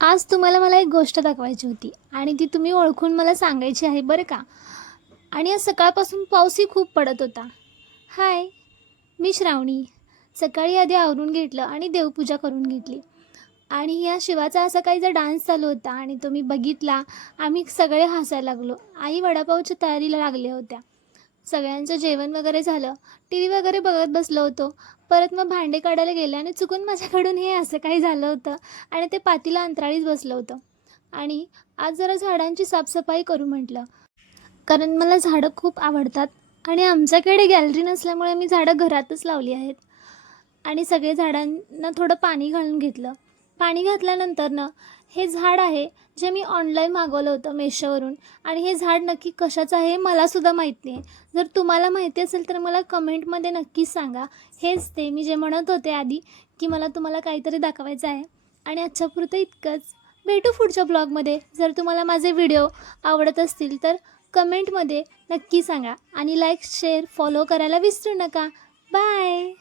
आज तुम्हाला मला एक गोष्ट दाखवायची होती आणि ती तुम्ही ओळखून मला सांगायची आहे बरं का. आणि आज सकाळपासून पाऊसही खूप पडत होता. हाय, मी श्रावणी. सकाळी आधी आवरून घेतलं आणि देवपूजा करून घेतली. आणि या शिवाचा असा काहीचा डान्स चालू होता आणि तो मी बघितला. आम्ही सगळे हसायला लागलो. आई वडापावच्या तयारीला लागल्या होत्या. सगळ्यांचं जेवण वगैरे झालं. टी व्ही वगैरे बघत बसलो होतो. परत मग भांडे काढायला गेले आणि चुकून माझ्याकडून हे असं काही झालं होतं आणि ते पातेलं अंतराळीच बसलं होतं. आणि आज जरा झाडांची साफसफाई करू म्हटलं, कारण मला झाडं खूप आवडतात. आणि आमच्याकडे गॅलरी नसल्यामुळे मी झाडं घरातच लावली आहेत. आणि सगळे झाडांना थोडं पाणी घालून घेतलं. पाणी घातल्यानंतर हे झाड आहे जे मी ऑनलाईन मागवलं होतं मेशोवरून. आणि हे झाड नक्की कशाचं आहे मलासुद्धा माहीत नाही. जर तुम्हाला माहिती असेल तर मला कमेंटमध्ये नक्कीच सांगा. हेच ते मी जे म्हणत होते आधी, की मला तुम्हाला काहीतरी दाखवायचं आहे. आणि आजच्यापुरतं इतकंच. भेटू पुढच्या ब्लॉगमध्ये. जर तुम्हाला माझे व्हिडिओ आवडत असतील तर कमेंटमध्ये नक्की सांगा. आणि लाईक, शेअर, फॉलो करायला विसरू नका. बाय.